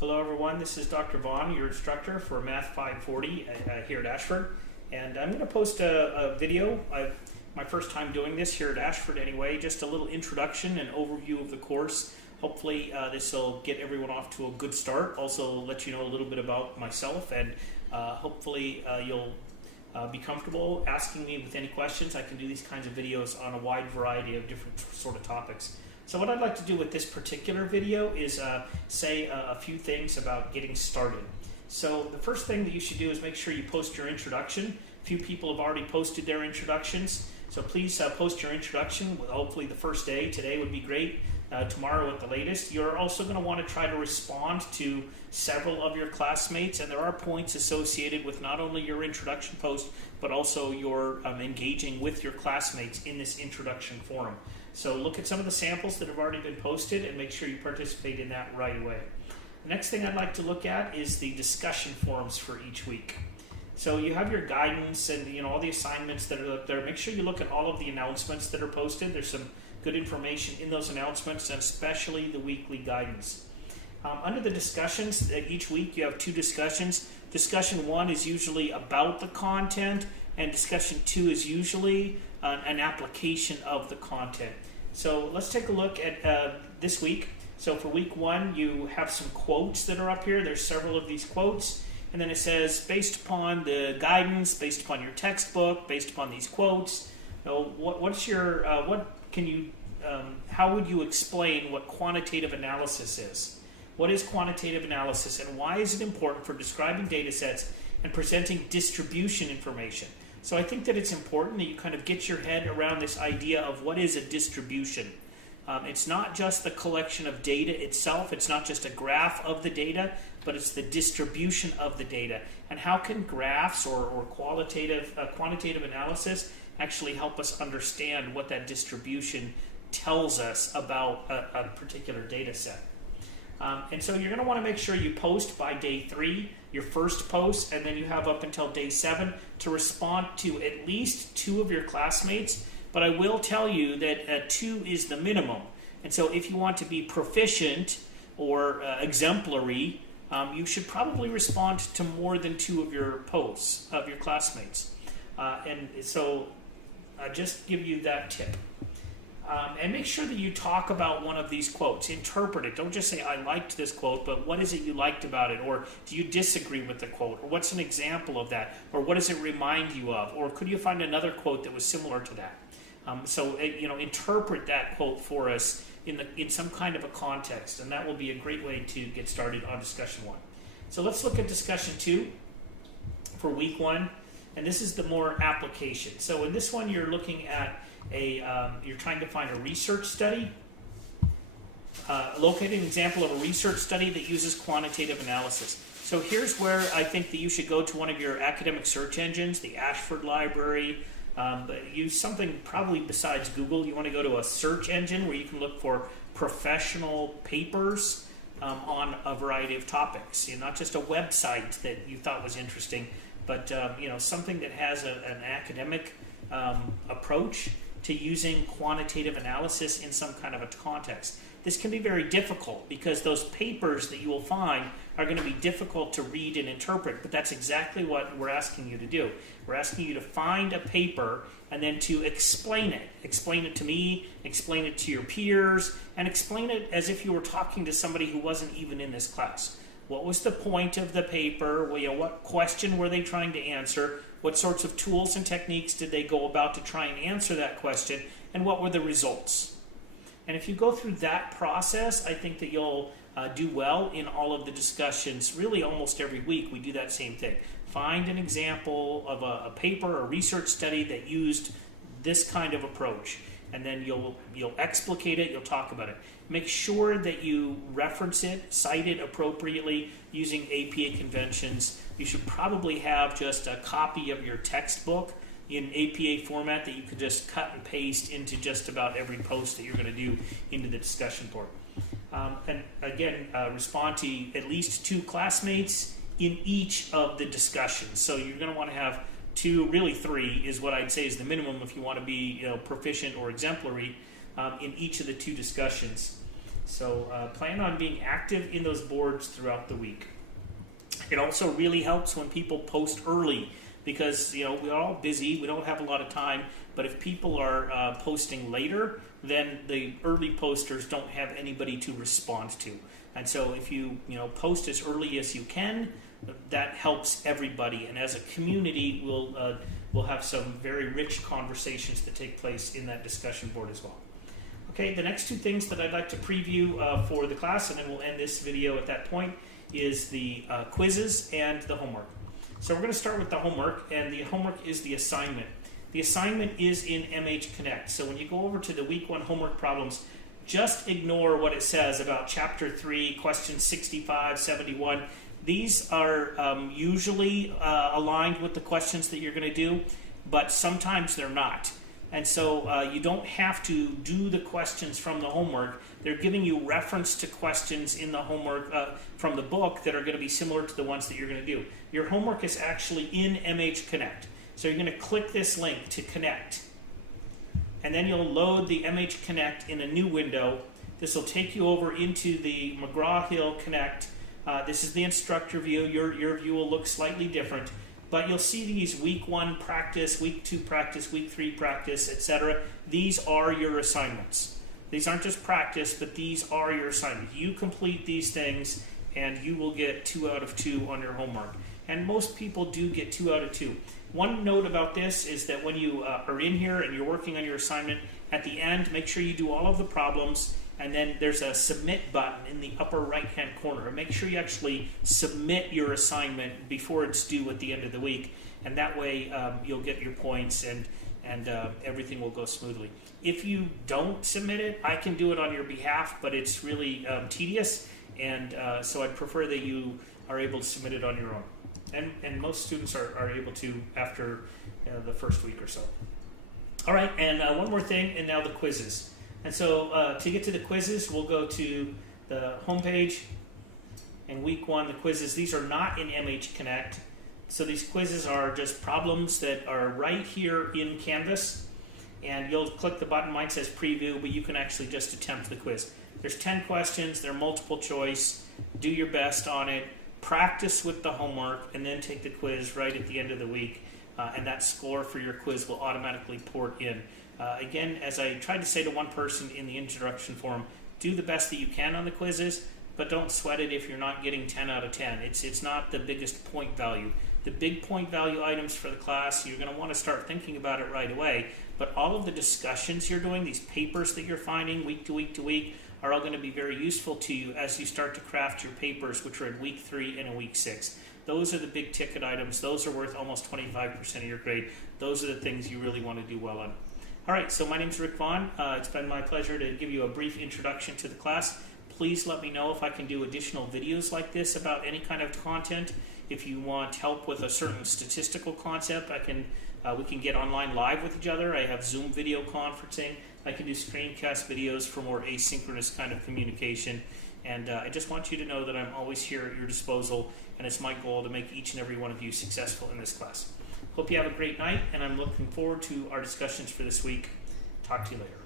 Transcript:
Hello everyone, this is Dr. Vaughn, your instructor for MAT540 here at Ashford. And I'm going to post a video, my first time doing this here at Ashford anyway, just a little introduction and overview of the course. Hopefully this will get everyone off to a good start, also let you know a little bit about myself, and hopefully you'll be comfortable asking me with any questions. I can do these kinds of videos on a wide variety of different sort of topics. So what I'd like to do with this particular video is say a few things about getting started. So the first thing that you should do is make sure you post your introduction. A few people have already posted their introductions, so please post your introduction with hopefully the first day. Today would be great, tomorrow at the latest. You're also going to want to try to respond to several of your classmates, and there are points associated with not only your introduction post, but also your engaging with your classmates in this introduction forum. So look at some of the samples that have already been posted and make sure you participate in that right away. The next thing I'd like to look at is the discussion forums for each week. So you have your guidance and all the assignments that are up there. Make sure you look at all of the announcements that are posted. There's some good information in those announcements, and especially the weekly guidance. Under the discussions, each week you have two discussions. Discussion 1 is usually about the content, and discussion 2 is usually an application of the content. So let's take a look at this week. So for week 1, you have some quotes that are up here. There's several of these quotes, and then it says, based upon the guidance, based upon your textbook, based upon these quotes, how would you explain what quantitative analysis is? What is quantitative analysis, and why is it important for describing data sets and presenting distribution information? So I think that it's important that you kind of get your head around this idea of what is a distribution. It's not just the collection of data itself, it's not just a graph of the data, but it's the distribution of the data. And how can graphs or quantitative analysis actually help us understand what that distribution tells us about a particular data set? And so you're going to want to make sure you post by day 3, your first post, and then you have up until day 7 to respond to at least 2 of your classmates. But I will tell you that 2 is the minimum. And so if you want to be proficient or exemplary, you should probably respond to more than 2 of your posts, of your classmates. And so just give you that tip. And make sure that you talk about one of these quotes. Interpret it. Don't just say, I liked this quote, but what is it you liked about it? Or do you disagree with the quote? Or what's an example of that? Or what does it remind you of? Or could you find another quote that was similar to that? Interpret that quote for us in some kind of a context, and that will be a great way to get started on discussion 1. So let's look at discussion 2 for week 1, and this is the more application. So in this one, you're looking at you're trying to find a research study. Locate an example of a research study that uses quantitative analysis. So here's where I think that you should go to one of your academic search engines, the Ashford Library. Use something probably besides Google. You want to go to a search engine where you can look for professional papers on a variety of topics. Not just a website that you thought was interesting, but something that has an academic approach to using quantitative analysis in some kind of a context. This can be very difficult because those papers that you will find are going to be difficult to read and interpret, but that's exactly what we're asking you to do. We're asking you to find a paper and then to explain it. Explain it to me, explain it to your peers, and explain it as if you were talking to somebody who wasn't even in this class. What was the point of the paper? What question were they trying to answer? What sorts of tools and techniques did they go about to try and answer that question? And what were the results? And if you go through that process, I think that you'll do well in all of the discussions. Really, almost every week we do that same thing. Find an example of a paper or research study that used this kind of approach, and then you'll explicate it, you'll talk about it. Make sure that you reference it, cite it appropriately using APA conventions. You should probably have just a copy of your textbook in APA format that you could just cut and paste into just about every post that you're going to do into the discussion board. And again, respond to at least 2 classmates in each of the discussions. So you're going to want to have 2, really 3 is what I'd say is the minimum if you want to be proficient or exemplary in each of the 2 discussions. So plan on being active in those boards throughout the week. It also really helps when people post early, because we're all busy, we don't have a lot of time, but if people are posting later, then the early posters don't have anybody to respond to. And so if you post as early as you can, that helps everybody, and as a community we'll have some very rich conversations that take place in that discussion board as well. Okay, the next two things that I'd like to preview for the class, and then we'll end this video at that point, is the quizzes and the homework. So we're going to start with the homework, and the homework is the assignment. The assignment is in MH Connect. So when you go over to the week 1 homework problems, just ignore what it says about chapter 3, questions 65, 71. These are usually aligned with the questions that you're going to do, but sometimes they're not. And so you don't have to do the questions from the homework. They're giving you reference to questions in the homework from the book that are going to be similar to the ones that you're going to do. Your homework is actually in MH Connect. So you're going to click this link to connect. And then you'll load the MH Connect in a new window. This will take you over into the McGraw-Hill Connect. This is the instructor view. Your view will look slightly different. But you'll see these week 1 practice, week 2 practice, week 3 practice, etc. These are your assignments. These aren't just practice, but these are your assignments. You complete these things, and you will get 2 out of 2 on your homework. And most people do get 2 out of 2. One note about this is that when you are in here and you're working on your assignment, at the end, make sure you do all of the problems, and then there's a submit button in the upper right-hand corner. Make sure you actually submit your assignment before it's due at the end of the week, and that way you'll get your points and everything will go smoothly. If you don't submit it, I can do it on your behalf, but it's really tedious, and so I'd prefer that you are able to submit it on your own. And most students are able to after the first week or so. All right, and one more thing, and now the quizzes. And so to get to the quizzes, we'll go to the home page, and week 1, the quizzes. These are not in MH Connect. So these quizzes are just problems that are right here in Canvas, and you'll click the button. Mine says preview, but you can actually just attempt the quiz. There's 10 questions. They're multiple choice. Do your best on it. Practice with the homework, and then take the quiz right at the end of the week, and that score for your quiz will automatically port in. Again, as I tried to say to one person in the introduction form, do the best that you can on the quizzes, but don't sweat it if you're not getting 10 out of 10. It's not the biggest point value. The big point value items for the class, you're going to want to start thinking about it right away, but all of the discussions you're doing, these papers that you're finding week to week to week, are all going to be very useful to you as you start to craft your papers, which are in week 3 and in week 6. Those are the big ticket items. Those are worth almost 25% of your grade. Those are the things you really want to do well on. All right, so my name's Rick Vaughn. It's been my pleasure to give you a brief introduction to the class. Please let me know if I can do additional videos like this about any kind of content. If you want help with a certain statistical concept, we can get online live with each other. I have Zoom video conferencing. I can do screencast videos for more asynchronous kind of communication. And I just want you to know that I'm always here at your disposal, and it's my goal to make each and every one of you successful in this class. Hope you have a great night, and I'm looking forward to our discussions for this week. Talk to you later.